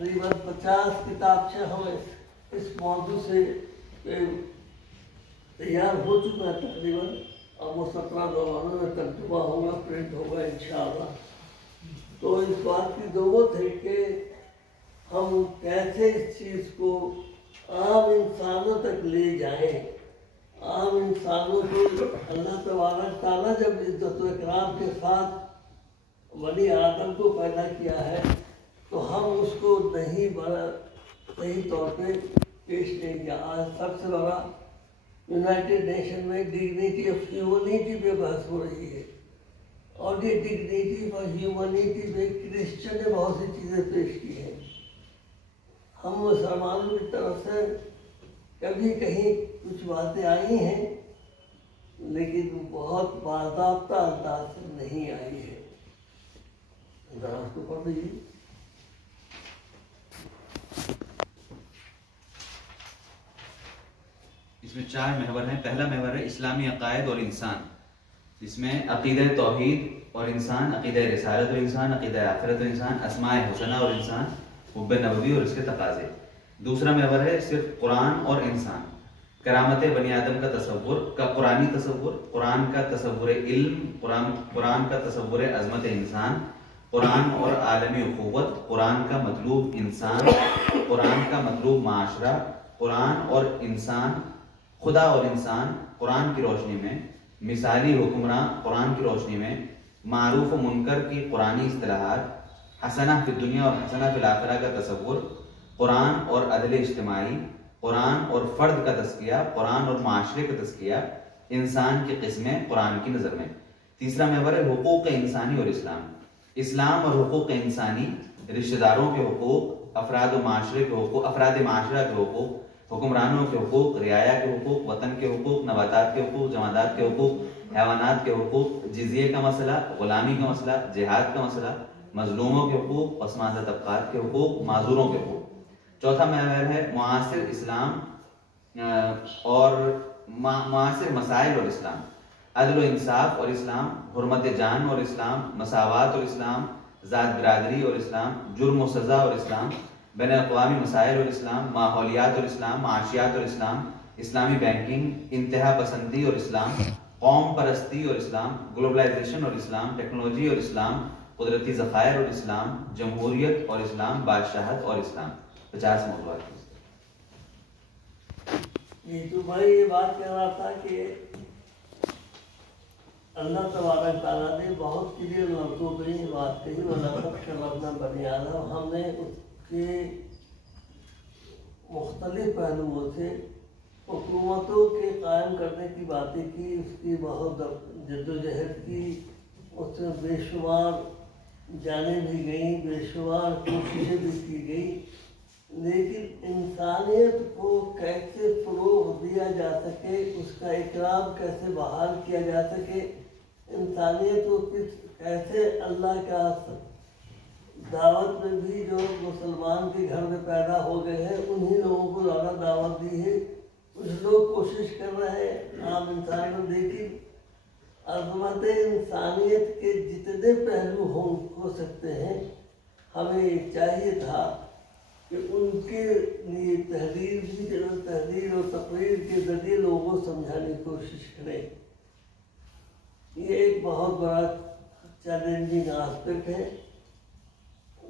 تقریباً 50 کتابچے ہم اس موضوع سے تیار ہو چکا ہے تقریباً. اب وہ 17 نومبر میں ترجمہ ہوگا، پرنٹ ہوگا انشاءاللہ. تو اس بات کی ضرورت ہے کہ ہم کیسے اس چیز کو عام انسانوں تک لے جائیں. عام انسانوں کو اللہ تبارک تعالیٰ جب عزت و اکرام کے ساتھ بنی آدم کو پیدا کیا ہے تو ہم اس کو نہیں صحیح طور پہ پیش نہیں کیا. آج سب سے بڑا یونائٹڈ نیشن میں ڈگنیٹی آف ہیومنٹی پہ بحث ہو رہی ہے، اور یہ ڈگنیٹی آف ہیومنٹی پہ کرسچن نے بہت سی چیزیں پیش کی ہیں. ہم مسلمانوں کی طرف سے کبھی کہیں کچھ باتیں آئی ہیں لیکن بہت باضابطہ انداز سے نہیں آئی ہے. ذرا اس کو پڑھ دیجیے. اس میں 4 محور ہیں. پہلا محور ہے اسلامی عقائد اور انسان، جس میں عقیدہ توحید اور انسان، عقیدہ رسالت اور انسان، عقیدہ آخرت اور انسان، اسماء حسنہ اور انسان، حب نبوی اور اس کے تقاضے. دوسرا محور ہے صرف قرآن اور انسان، کرامت بنی آدم کا تصور کا قرآنی تصور، قرآن کا تصور علم، قرآن کا تصور عظمت انسان، قرآن اور عالمی اخوت، قرآن کا مطلوب انسان، قرآن کا مطلوب معاشرہ، قرآن اور انسان، خدا اور انسان قرآن کی روشنی میں، مثالی حکمراں قرآن کی روشنی میں، معروف و منکر کی قرآنی اصطلاحات، حسنہ فی الدنیا اور حسنہ فی الآخرہ کا تصور، قرآن اور عدل اجتماعی، قرآن اور فرد کا تزکیہ، قرآن اور معاشرے کا تزکیہ، انسان کی قسمیں قرآن کی نظر میں. تیسرا محور ہے حقوق انسانی اور اسلام. اسلام اور حقوق انسانی، رشتہ داروں کے حقوق، افراد معاشرہ کے حقوق، حکمرانوں کے حقوق، رعایا کے حقوق، وطن کے حقوق، نباتات کے حقوق، جمادات کے حقوق، حیوانات کے حقوق، جزیے کا مسئلہ، غلامی کا مسئلہ، جہاد کا مسئلہ، مظلوموں کے حقوق، پسماندہ طبقات کے حقوق، معذوروں کے حقوق. چوتھا محور ہے معاصر اسلام اور معاصر مسائل اور اسلام، عدل و انصاف اور اسلام، حرمت جان اور اسلام، مساوات اور اسلام، ذات برادری اور اسلام، جرم و سزا اور اسلام، بین الاقوامی مسائل اور اسلام، ماحولیات اور اسلام، معاشیات اور اسلام، اسلامی بینکنگ، انتہا پسندی اور اسلام، قوم پرستی اور اسلام، گلوبلائزیشن اور اسلام، ٹیکنالوجی اور اسلام، قدرتی ذخائر اور اسلام، جمہوریت اور اسلام، بادشاہت اور اسلام. 50 موضوعات. تو بھائی یہ بات کہہ رہا تھا کہ اللہ تبارک تعالیٰ نے بہت کلیئر لفظوں پہ یہ بات کہی، وَلَقَدْ كَرَّمْنَا بَنِي آدَمَ. ہم نے اس کے مختلف پہلوؤں سے حکومتوں کے قائم کرنے کی باتیں کی، اس کی بہت جد و جہد کی، اس میں بے شمار جانیں بھی گئیں، بے شمار کوششیں بھی کی گئی. لیکن انسانیت کو کیسے فروغ دیا جا سکے، اس کا اکرام کیسے بحال کیا جا سکے، انسانیت کو کیسے اللہ کا دعوت میں بھی جو مسلمان کے گھر میں پیدا ہو گئے ہیں انہی لوگوں کو زیادہ دعوت دی ہے. کچھ لوگ کوشش کر رہے ہیں عام انسان کو، لیکن عظمت انسانیت کے جتنے پہلو ہو سکتے ہیں ہمیں چاہیے تھا کہ ان کے لیے تحریر اور تقریر کے ذریعے لوگوں کو سمجھانے کی کوشش کریں. یہ ایک بہت بڑا چیلنجنگ آسپیکٹ ہے.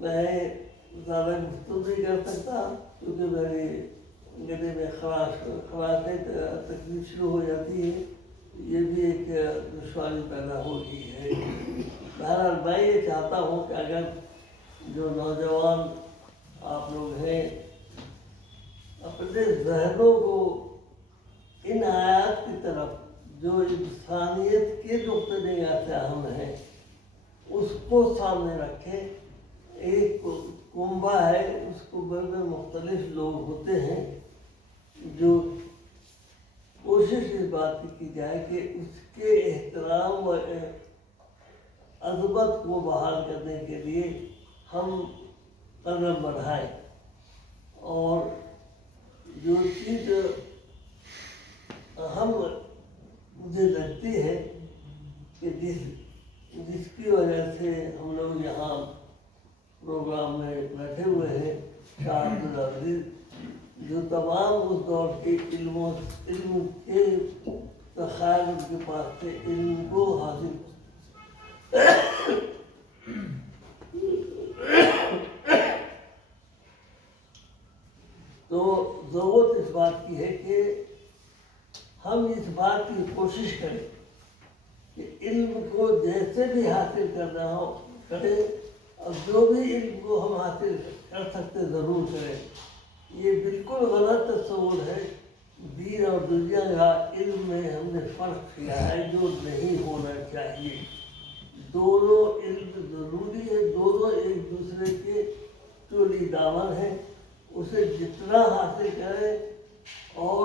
میں زیادہ گفتگو نہیں کر سکتا کیونکہ میرے گلے میں خراش تکلیف شروع ہو جاتی ہے. یہ بھی ایک دشواری پیدا ہو گئی ہے. بہرحال میں یہ چاہتا ہوں کہ اگر جو نوجوان آپ لوگ ہیں اپنے ذہنوں کو ان آیات کی طرف جو انسانیت کے نقطۂ نگاہ سے اہم ہے اس کو سامنے رکھیں. ایک کنبہ ہے، اس کنبے میں مختلف لوگ ہوتے ہیں جو کوشش اس بات کی جائے کہ اس کے احترام و عظمت کو بحال کرنے کے لیے ہم قدم بڑھائیں. اور جو چیز اہم مجھے لگتی ہے کہ جس کی وجہ سے ہم لوگ یہاں پروگرام میں بیٹھے ہوئے ہیں شاہ عبدالعزیز جو تمام اس دور کے علم کے ذخائر ان کے پاس تھے، علم کو حاصل تو ضرورت اس بات کی ہے کہ ہم اس بات کی کوشش کریں کہ علم کو جیسے بھی حاصل کرنا ہو کریں، اور جو بھی علم کو ہم حاصل کر سکتے ضرور کریں۔ یہ بالکل غلط تصور ہے، دین اور دنیا کا علم میں ہم نے فرق کیا ہے جو نہیں ہونا چاہیے۔ دونوں علم ضروری ہے، دونوں ایک دوسرے کے چولی دامن ہیں، اسے جتنا حاصل کریں۔ اور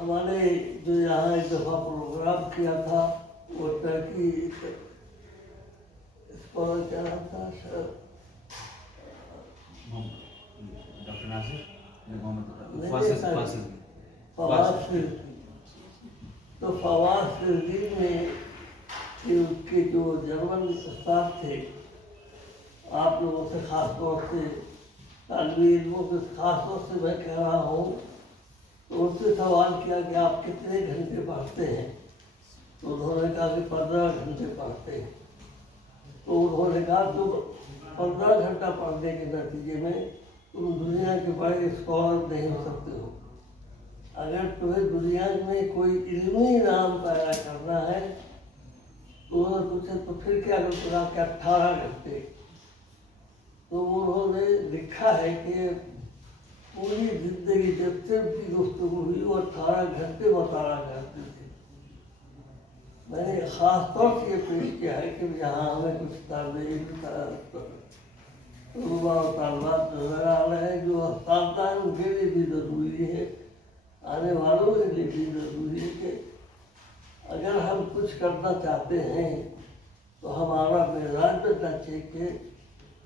ہمارے جو یہاں ایک دفعہ پروگرام کیا تھا وہ ترکی اس پر کیا نام تھا ڈاکٹر ناصر تو فواز فردین میں ان کے جو جرمن استاد تھے، آپ لوگوں سے خاص طور سے طالب علموں سے خاص طور سے میں کہہ رہا ہوں، تو ان سے سوال کیا کہ آپ کتنے گھنٹے پڑھتے ہیں؟ تو انہوں نے کہا کہ 15 گھنٹے پڑھتے ہیں۔ تو انہوں نے کہا تو 15 گھنٹہ پڑھنے کے نتیجے میں تم دنیا کے بڑے اسکالر نہیں ہو سکتے ہو۔ اگر تمہیں دنیا میں کوئی علمی نام پیدا کرنا ہے تو انہوں نے پوچھا تو پھر کیا کرنا کہ 18 گھنٹے۔ تو انہوں نے لکھا ہے کہ پوری زندگی جب سے ان کی گفتگو ہوئی وہ 18 گھنٹے مطالعہ کرتے تھے۔ میں نے خاص طور سے یہ پیش کیا ہے کہ یہاں ہمیں کچھ طالب علم طلباء اور طالبات نظر آ رہے ہیں جو اساتذہ ان کے لیے بھی ضروری ہے، آنے والوں کے لیے بھی ضروری ہے کہ اگر ہم کچھ کرنا چاہتے ہیں تو ہمارا مزاج بننا چاہیے کہ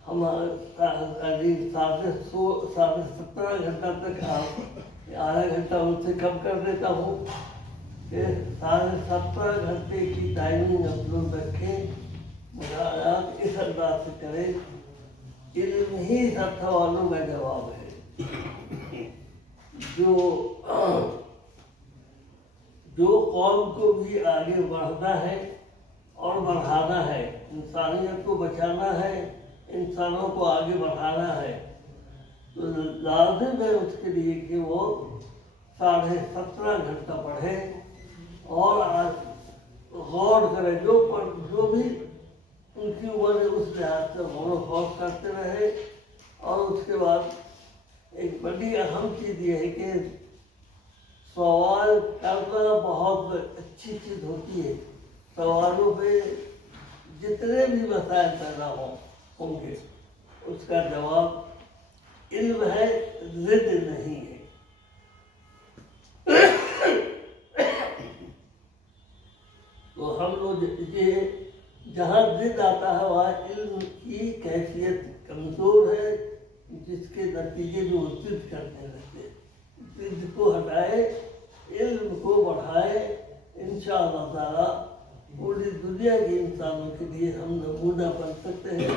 ہمارے 17.5 گھنٹہ تک آدھا گھنٹہ ان سے کم کر دیتا ہوں کہ 17.5 گھنٹے کی ٹائمنگ ہم لوگ رکھیں، مطالعات اس انداز سے کریں۔ علم ہی سب سوالوں کا جواب ہے۔ جو قوم کو بھی آگے بڑھنا ہے اور بڑھانا ہے، انسانیت کو بچانا ہے، انسانوں کو آگے بڑھانا ہے، تو لازم ہے اس کے لیے کہ وہ 17.5 گھنٹہ پڑھے اور غور کرے، جو بھی ان کی عمر ہے اس لحاظ سے غور و خوض کرتے رہے۔ اور اس کے بعد ایک بڑی اہم چیز یہ ہے کہ سوال کرنا بہت اچھی چیز ہوتی ہے۔ سوالوں پہ جتنے بھی مسائل پیدا ہوں گے اس کا جواب علم ہے، ضد نہیں ہے۔ تو ہم لوگ یہ جہاں ضد آتا ہے وہاں علم کی کیفیت کمزور ہے، جس کے نتیجے میں وہ ضد کرنے لگتے۔ ضد کو ہٹائے، علم کو بڑھائے، انشاءاللہ تعالیٰ پوری دنیا کے انسانوں کے لیے ہم نمونہ بن سکتے ہیں۔